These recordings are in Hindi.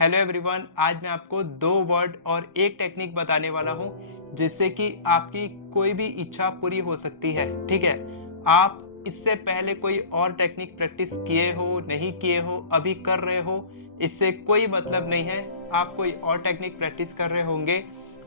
हेलो एवरीवन, आज मैं आपको 2 वर्ड और एक टेक्निक बताने वाला हूं जिससे कि आपकी कोई भी इच्छा पूरी हो सकती है। ठीक है, आप इससे पहले कोई और टेक्निक प्रैक्टिस किए हो, नहीं किए हो, अभी कर रहे हो, इससे कोई मतलब नहीं है। आप कोई और टेक्निक प्रैक्टिस कर रहे होंगे,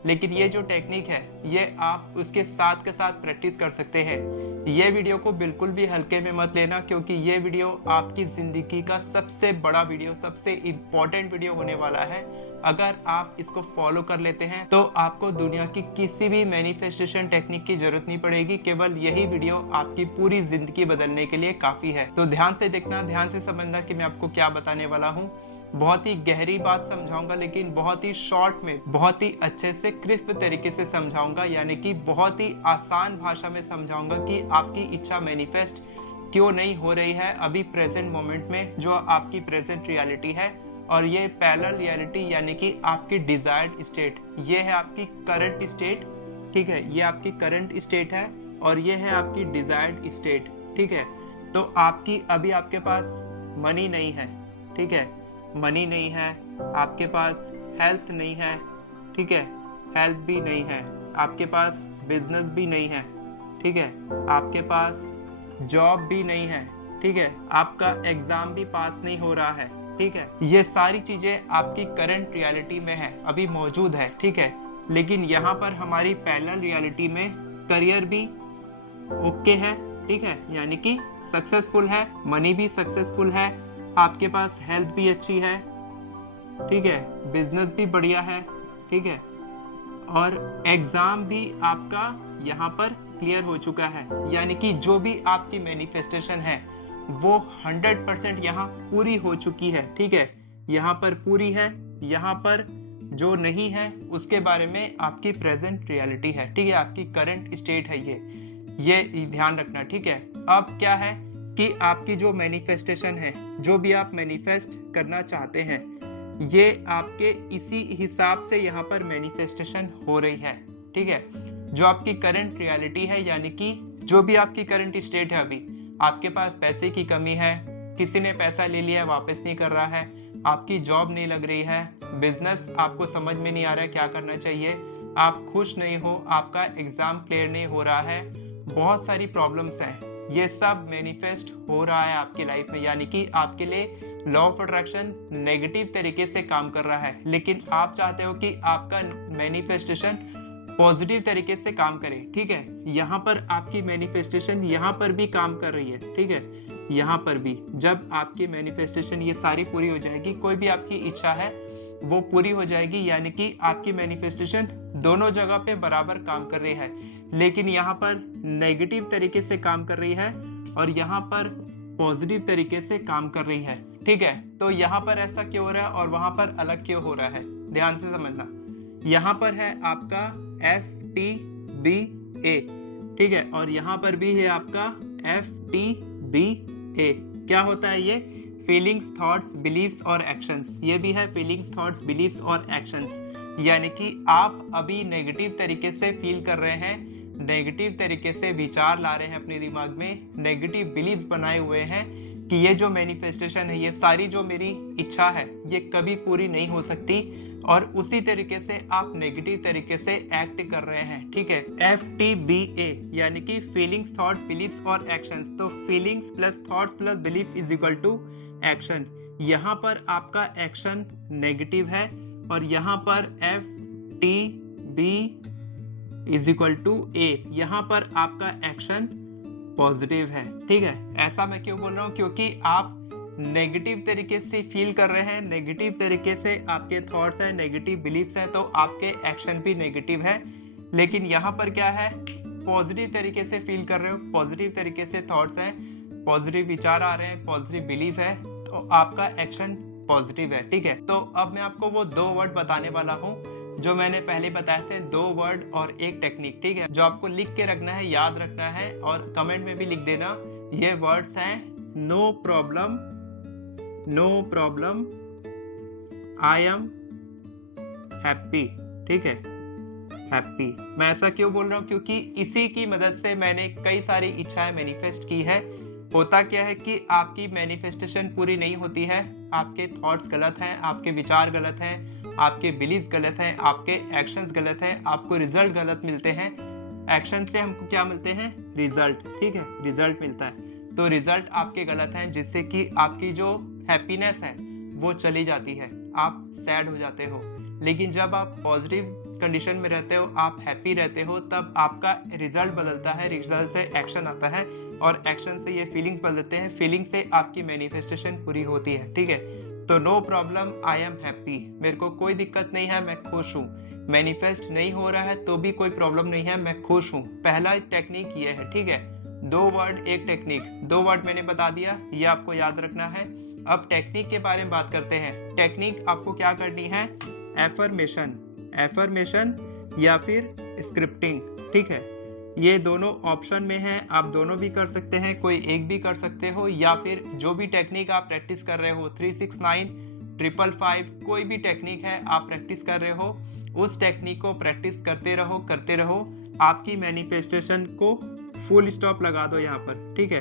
लेकिन ये जो टेक्निक है ये आप उसके साथ के साथ प्रैक्टिस कर सकते हैं। ये वीडियो को बिल्कुल भी हल्के में मत लेना, क्योंकि ये वीडियो आपकी जिंदगी का सबसे बड़ा वीडियो, सबसे इम्पोर्टेंट वीडियो होने वाला है। अगर आप इसको फॉलो कर लेते हैं तो आपको दुनिया की किसी भी मैनिफेस्टेशन टेक्निक की जरूरत नहीं पड़ेगी। केवल यही वीडियो आपकी पूरी जिंदगी बदलने के लिए काफी है। तो ध्यान से देखना, ध्यान से समझना कि मैं आपको क्या बताने वाला हूँ। बहुत ही गहरी बात समझाऊंगा, लेकिन बहुत ही शॉर्ट में, बहुत ही अच्छे से, क्रिस्प तरीके से समझाऊंगा, यानी कि बहुत ही आसान भाषा में समझाऊंगा कि आपकी इच्छा मैनिफेस्ट क्यों नहीं हो रही है अभी प्रेजेंट मोमेंट में, जो आपकी प्रेजेंट रियलिटी है। और ये पैरेलल रियलिटी यानी कि आपकी डिजायर्ड स्टेट, ये है आपकी करंट स्टेट। ठीक है, ये आपकी करंट स्टेट है और ये है आपकी डिजायर्ड स्टेट। ठीक है, तो आपकी अभी आपके पास मनी नहीं है। ठीक है, मनी नहीं है, आपके पास हेल्थ नहीं है। ठीक है, हेल्थ भी नहीं है, आपके पास बिजनेस भी नहीं है। ठीक है, आपके पास जॉब भी नहीं है। ठीक है, आपका एग्जाम भी पास नहीं हो रहा है। ठीक है, ये सारी चीजें आपकी करंट रियलिटी में है, अभी मौजूद है। ठीक है, लेकिन यहाँ पर हमारी पैरेलल रियलिटी में करियर भी ओके है। ठीक है, यानी कि सक्सेसफुल है, मनी भी सक्सेसफुल है, आपके पास हेल्थ भी अच्छी है। ठीक है, बिजनेस भी बढ़िया है। ठीक है, और एग्जाम भी आपका यहाँ पर क्लियर हो चुका है, यानी कि जो भी आपकी मैनिफेस्टेशन है वो 100% यहाँ पूरी हो चुकी है। ठीक है, यहाँ पर पूरी है, यहाँ पर जो नहीं है उसके बारे में आपकी प्रेजेंट रियलिटी है। ठीक है, आपकी करंट स्टेट है ये ध्यान रखना। ठीक है, अब क्या है कि आपकी जो मैनिफेस्टेशन है, जो भी आप मैनिफेस्ट करना चाहते हैं, ये आपके इसी हिसाब से यहाँ पर मैनिफेस्टेशन हो रही है। ठीक है, जो आपकी करंट रियलिटी है, यानी कि जो भी आपकी करंट स्टेट है, अभी आपके पास पैसे की कमी है, किसी ने पैसा ले लिया वापस नहीं कर रहा है, आपकी जॉब नहीं लग रही है, बिजनेस आपको समझ में नहीं आ रहा है क्या करना चाहिए, आप खुश नहीं हो, आपका एग्जाम क्लियर नहीं हो रहा है, बहुत सारी प्रॉब्लम्स हैं, ये सब मैनिफेस्ट हो रहा है आपकी लाइफ में, यानी कि आपके लिए लॉ ऑफ अट्रैक्शन नेगेटिव तरीके से काम कर रहा है। लेकिन आप चाहते हो कि आपका मैनिफेस्टेशन पॉजिटिव तरीके से काम करे। ठीक है, यहाँ पर आपकी मैनिफेस्टेशन यहाँ पर भी काम कर रही है। ठीक है, यहाँ पर भी जब आपकी मैनिफेस्टेशन ये सारी पूरी हो जाएगी, कोई भी आपकी इच्छा है वो पूरी हो जाएगी, यानी कि आपकी मैनिफेस्टेशन दोनों जगह पे बराबर काम कर रही है। लेकिन यहाँ पर नेगेटिव तरीके से काम कर रही है और यहाँ पर पॉजिटिव तरीके से काम कर रही है। ठीक है, तो यहाँ पर ऐसा क्यों हो रहा है और वहां पर अलग क्यों हो रहा है, ध्यान से समझना। यहाँ पर है आपका FTBA। ठीक है, और यहाँ पर भी है आपका FTBA। क्या होता है ये? फीलिंग्स, थॉट्स, बिलीव्स और एक्शंस। ये भी है फीलिंग्स, थॉट्स, बिलीव्स और एक्शंस, यानी कि आप अभी नेगेटिव तरीके से फील कर रहे हैं, नेगेटिव तरीके से विचार ला रहे हैं अपने दिमाग में, नेगेटिव बिलीव्स बनाए हुए हैं कि ये जो मैनिफेस्टेशन है, ये सारी जो मेरी इच्छा है, ये कभी पूरी नहीं हो सकती, और उसी तरीके से आप नेगेटिव तरीके से एक्ट कर रहे हैं। ठीक है, FTBA यानी कि फीलिंग्स, थॉट्स, बिलीव्स और एक्शंस। तो feelings plus thoughts plus belief is equal to action. यहाँ पर आपका एक्शन नेगेटिव है और यहाँ पर FTB is equal to A, यहाँ पर आपका एक्शन पॉजिटिव है। ठीक है, ऐसा मैं क्यों बोल रहा हूँ? क्योंकि आप नेगेटिव तरीके से फील कर रहे हैं, नेगेटिव तरीके से आपके थॉट्स हैं, नेगेटिव बिलीफ्स हैं, तो आपके एक्शन भी नेगेटिव है। लेकिन यहाँ पर क्या है? पॉजिटिव तरीके से फील कर रहे हो, पॉजिटिव तरीके से थॉट्स हैं, पॉजिटिव विचार आ रहे हैं, पॉजिटिव बिलीफ है, तो आपका एक्शन पॉजिटिव है। ठीक है, तो अब मैं आपको वो 2 वर्ड बताने वाला हूँ जो मैंने पहले बताए थे, 2 वर्ड और एक टेक्निक। ठीक है, जो आपको लिख के रखना है, याद रखना है और कमेंट में भी लिख देना। ये वर्ड्स हैं no problem, no problem, I am happy. ठीक है, हैप्पी। मैं ऐसा क्यों बोल रहा हूँ? क्योंकि इसी की मदद से मैंने कई सारी इच्छाएं मैनिफेस्ट की है। होता क्या है कि आपकी मैनिफेस्टेशन पूरी नहीं होती है, आपके थॉट्स गलत हैं, आपके विचार गलत हैं, आपके बिलीव्स गलत हैं, आपके एक्शंस गलत हैं, आपको रिजल्ट गलत मिलते हैं। एक्शन से हमको क्या मिलते हैं? रिजल्ट, ठीक है, रिजल्ट मिलता है। तो रिजल्ट आपके गलत हैं, जिससे कि आपकी जो हैप्पीनेस है वो चली जाती है, आप सैड हो जाते हो। लेकिन जब आप पॉजिटिव कंडीशन में रहते हो, आप हैप्पी रहते हो, तब आपका रिजल्ट बदलता है, रिजल्ट से एक्शन आता है और एक्शन से ये फीलिंग्स बदलते हैं, फीलिंग से आपकी मैनिफेस्टेशन पूरी होती है, ठीक है। तो no problem, I am happy, मेरे को कोई दिक्कत नहीं है, मैं खुश हूँ। मैनिफेस्ट नहीं हो रहा है तो भी कोई प्रॉब्लम नहीं है, मैं खुश हूँ। पहला टेक्निक ये है, ठीक है। 2 वर्ड एक टेक्निक, 2 वर्ड मैंने बता दिया, ये आपको याद रखना है। अब टेक्निक के बारे में बात करते हैं। टेक्निक आपको क्या करनी है? एफर्मेशन या फिर स्क्रिप्टिंग, ठीक है। ये दोनों ऑप्शन में हैं, आप दोनों भी कर सकते हैं, कोई एक भी कर सकते हो, या फिर जो भी टेक्निक आप प्रैक्टिस कर रहे हो, 369, 555, कोई भी टेक्निक है आप प्रैक्टिस कर रहे हो, उस टेक्निक को प्रैक्टिस करते रहो। आपकी मैनिफेस्टेशन को फुल स्टॉप लगा दो यहाँ पर, ठीक है।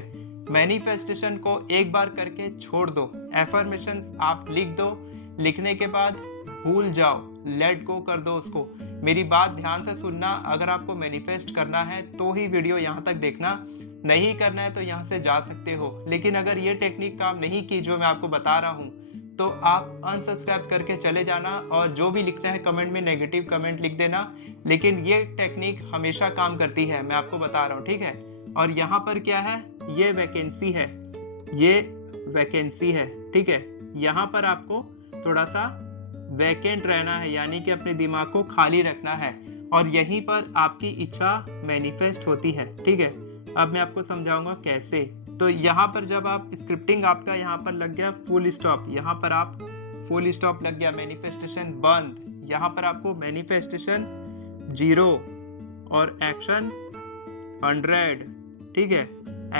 मैनिफेस्टेशन को एक बार करके छोड़ दो, एफर्मेशंस आप लिख दो, लिखने के बाद भूल जाओ, लेट गो कर दो उसको। मेरी बात ध्यान से सुनना, अगर आपको मैनिफेस्ट करना है तो ही वीडियो यहाँ तक देखना, नहीं करना है तो यहाँ से जा सकते हो। लेकिन अगर ये टेक्निक काम नहीं की जो मैं आपको बता रहा हूँ, तो आप अनसब्सक्राइब करके चले जाना, और जो भी लिखना है कमेंट में नेगेटिव कमेंट लिख देना। लेकिन ये टेक्निक हमेशा काम करती है, मैं आपको बता रहा हूँ, ठीक है। और यहाँ पर क्या है? ये वैकेंसी है, ठीक है। यहाँ पर आपको थोड़ा सा वैकेंट रहना है, यानी कि अपने दिमाग को खाली रखना है, और यहीं पर आपकी इच्छा मैनिफेस्ट होती है, ठीक है। अब मैं आपको समझाऊंगा कैसे। तो यहाँ पर जब आप स्क्रिप्टिंग, आपका यहाँ पर लग गया फुल स्टॉप, यहाँ पर आप फुल स्टॉप लग गया, मैनिफेस्टेशन बंद। यहाँ पर आपको मैनिफेस्टेशन 0 और एक्शन 100, ठीक है।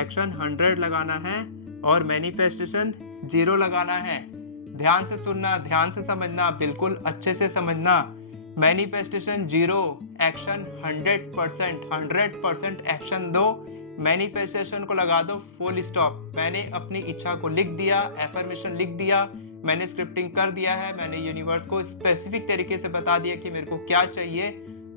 एक्शन 100 लगाना है और मैनिफेस्टेशन 0 लगाना है। ध्यान से सुनना, ध्यान से समझना, बिल्कुल अच्छे से समझना। मैनिफेस्टेशन 0, एक्शन 100% एक्शन दो, मैनिफेस्टेशन को लगा दो फुल स्टॉप। मैंने अपनी इच्छा को लिख दिया, एफर्मेशन लिख दिया, मैंने स्क्रिप्टिंग कर दिया है, मैंने यूनिवर्स को स्पेसिफिक तरीके से बता दिया कि मेरे को क्या चाहिए,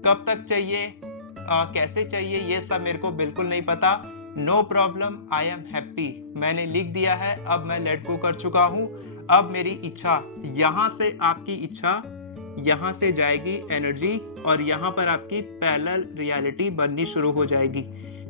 कब तक चाहिए, कैसे चाहिए, ये सब मेरे को बिल्कुल नहीं पता। No problem, I am happy, मैंने लिख दिया है, अब मैं लेट गो कर चुका हूँ। अब मेरी इच्छा, यहाँ से आपकी इच्छा यहाँ से जाएगी एनर्जी, और यहाँ पर आपकी पैरेलल रियलिटी बननी शुरू हो जाएगी।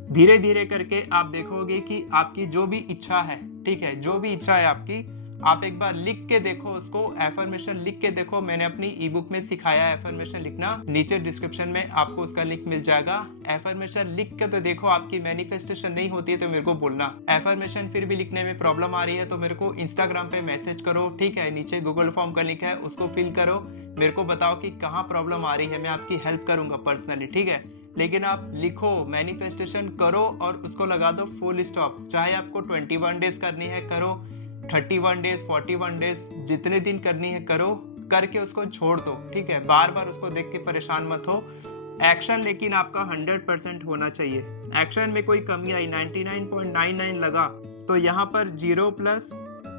धीरे धीरे करके आप देखोगे कि आपकी जो भी इच्छा है, ठीक है, जो भी इच्छा है आपकी, आप एक बार लिख के देखो उसको, एफर्मेशन लिख के देखो। मैंने अपनी ई बुक में सिखाया है एफर्मेशन लिखना, नीचे डिस्क्रिप्शन में आपको उसका लिंक मिल जाएगा। एफर्मेशन लिख के तो देखो, आपकी मैनिफेस्टेशन नहीं होती है तो मेरे को बोलना। एफर्मेशन फिर भी लिखने में प्रॉब्लम आ रही है तो मेरे को इंस्टाग्राम पे मैसेज करो, ठीक है। नीचे गूगल फॉर्म का लिंक है, उसको फिल करो, मेरे को बताओ कि कहाँ प्रॉब्लम आ रही है, मैं आपकी हेल्प करूंगा पर्सनली, ठीक है। लेकिन आप लिखो, मैनिफेस्टेशन करो और उसको लगा दो फुल स्टॉप। चाहे आपको 21 डेज करनी है करो, 31 डेज, 41 डेज, जितने दिन करनी है करो, करके उसको छोड़ दो, ठीक है। बार बार उसको देख के परेशान मत हो। एक्शन लेकिन आपका 100% होना चाहिए। एक्शन में कोई कमी आई, 99.99 लगा, तो यहाँ पर 0 +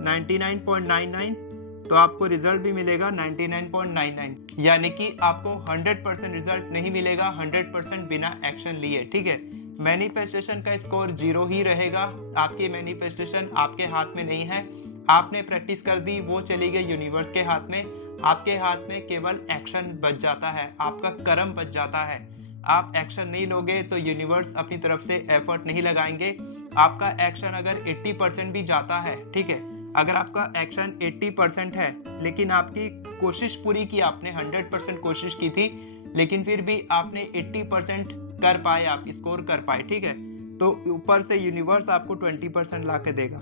99.99, तो आपको रिजल्ट भी मिलेगा 99.99, यानी कि आपको 100% रिजल्ट नहीं मिलेगा 100% बिना एक्शन लिए, ठीक है। मैनिफेस्टेशन का स्कोर 0 ही रहेगा। आपकी मैनिफेस्टेशन आपके हाथ में नहीं है, आपने प्रैक्टिस कर दी, वो चली गई यूनिवर्स के हाथ में। आपके हाथ में केवल एक्शन बच जाता है, आपका कर्म बच जाता है। आप एक्शन नहीं लोगे तो यूनिवर्स अपनी तरफ से एफर्ट नहीं लगाएंगे। आपका एक्शन अगर 80% भी जाता है, ठीक है, अगर आपका एक्शन 80% है, लेकिन आपकी कोशिश पूरी की, आपने 100% कोशिश की थी, लेकिन फिर भी आपने 80% कर पाए, आप स्कोर कर पाए, ठीक है, तो ऊपर से यूनिवर्स आपको 20% ला के देगा,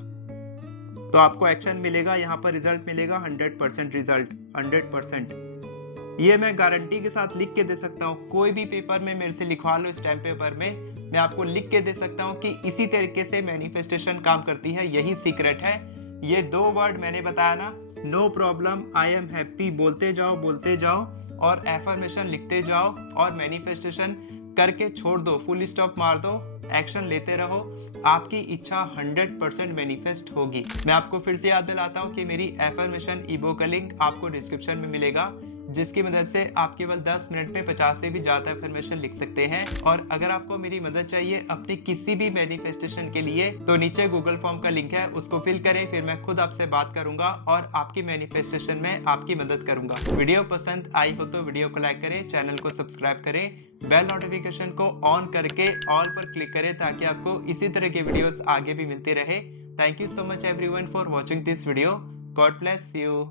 तो आपको एक्शन मिलेगा, यहाँ पर रिजल्ट मिलेगा 100% रिजल्ट, 100%। ये मैं गारंटी के साथ लिख के दे सकता हूँ। कोई भी पेपर में मेरे से लिखवा लो, स्टैम्प पेपर में मैं आपको लिख के दे सकता हूँ कि इसी तरीके से मैनिफेस्टेशन काम करती है, यही सीक्रेट है। ये 2 वर्ड मैंने बताया ना, no problem, I am happy, बोलते जाओ और एफर्मेशन लिखते जाओ और मैनिफेस्टेशन करके छोड़ दो, फुल स्टॉप मार दो, एक्शन लेते रहो, आपकी इच्छा 100% मैनिफेस्ट होगी। मैं आपको फिर से याद दिलाता हूँ कि मेरी एफर्मेशन ईबुक का लिंक आपको डिस्क्रिप्शन में मिलेगा, जिसकी मदद से आप केवल 10 मिनट में 50 से भी ज़्यादा एफर्मेशन लिख सकते हैं। और अगर आपको मेरी मदद चाहिए अपनी किसी भी मैनिफेस्टेशन के लिए, तो नीचे गूगल फॉर्म का लिंक है, उसको फिल करें, फिर मैं खुद आपसे बात करूंगा और आपकी मैनिफेस्टेशन में आपकी मदद करूंगा। वीडियो पसंद आई हो तो वीडियो को लाइक करें, चैनल को सब्सक्राइब करें, बेल नोटिफिकेशन को ऑन करके ऑल पर क्लिक करें ताकि आपको इसी तरह के वीडियोस आगे भी मिलते रहे। Thank you so much everyone for watching this video. God bless you.